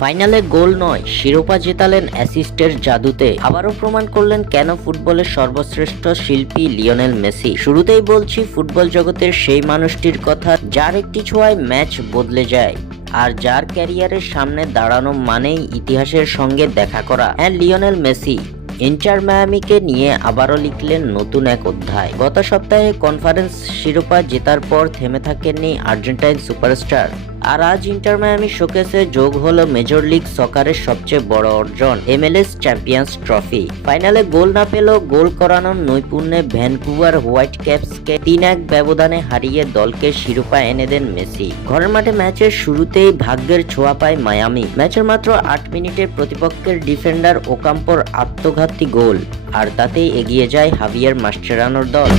ফাইনালে গোল নয়, শিরোপা জেতালেন অ্যাসিস্টের জাদুতে। আবারও প্রমাণ করলেন কেন ফুটবলের সর্বশ্রেষ্ঠ শিল্পী লিওনেল মেসি। শুরুতেই বলছি, ফুটবল জগতের সেই মানুষটির কথা, যার একটি ছোঁয়ায় ম্যাচ বদলে যায়, আর যার ক্যারিয়ারের সামনে দাঁড়ানো মানেই ইতিহাসের সঙ্গে দেখা করা। হ্যাঁ লিওনেল মেসি, ইন্টার মায়ামিকে নিয়ে আবারও লিখলেন নতুন এক অধ্যায়। গত সপ্তাহে কনফারেন্স শিরোপা জেতার পর থেমে থাকেননি আর্জেন্টাইন সুপারস্টার। আর আজ ইন্টার মায়ামি শোকেসে যোগ হলো মেজর লিগ সকারের সবচেয়ে বড় অর্জন, এমএলএস চ্যাম্পিয়ন্স ট্রফি। ফাইনালে গোল না পেলেও গোল করানোর নৈপুণ্যে ভ্যানকুভার হোয়াইট ক্যাপসকে তিন এক ব্যবধানে হারিয়ে দলকে শিরোপা এনে দেন মেসি। ঘরের মাঠে ম্যাচের শুরুতেই ভাগ্যের ছোঁয়া পায় মায়ামি। ম্যাচের মাত্র আট মিনিটে প্রতিপক্ষের ডিফেন্ডার ওকাম্পর আত্মঘাতী গোল, আর তাতেই এগিয়ে যায় হাভিয়ার মাস্টেরানোর দল।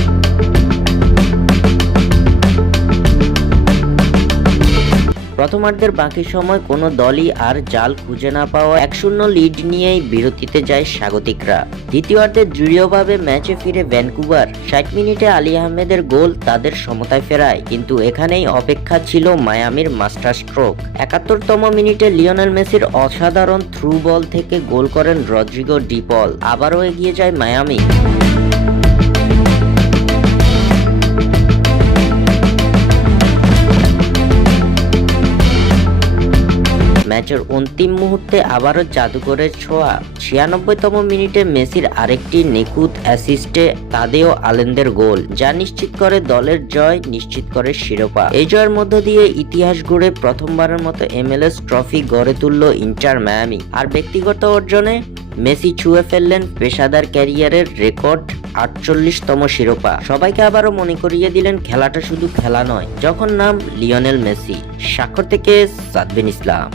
প্রথমার্ধের বাকি সময় কোনো দলই আর জাল খুঁজে না পাওয়া এক শূন্য লিড নিয়েই বিরতিতে যায় স্বাগতিকরা। দ্বিতীয়ার্ধে দৃঢ়ভাবে ম্যাচে ফিরে ভ্যানকুভার। ষাট মিনিটে আলী আহমেদের গোল তাদের সমতায় ফেরায়, কিন্তু এখানেই অপেক্ষা ছিল মায়ামির মাস্টার স্ট্রোক। একাত্তরতম মিনিটে লিওনেল মেসির অসাধারণ থ্রু বল থেকে গোল করেন রদ্রিগো ডিপল। আবারও এগিয়ে যায় মায়ামি। ম্যাচের অন্তিম মুহূর্তে আবারও জাদুকরের ছোঁয়া। ছিয়ানব্বইতম মিনিটে মেসির আরেকটি নিখুঁত অ্যাসিস্টে তাদেও আলেন্দের গোল, যা নিশ্চিত করে দলের জয়, নিশ্চিত করে শিরোপা। এই জয়ের মধ্য দিয়ে ইতিহাস গড়ে প্রথমবারের মতো এমএলএস ট্রফি গড়ে তুলল ইন্টার মায়ামি। আর ব্যক্তিগত অর্জনে মেসি ছুঁয়ে ফেললেন পেশাদার ক্যারিয়ারের রেকর্ড আটচল্লিশতম শিরোপা। সবাইকে আবারও মনে করিয়ে দিলেন, খেলাটা শুধু খেলা নয়, যখন নাম লিওনেল মেসি, স্বাক্ষর থেকে সাদবিন ইসলাম।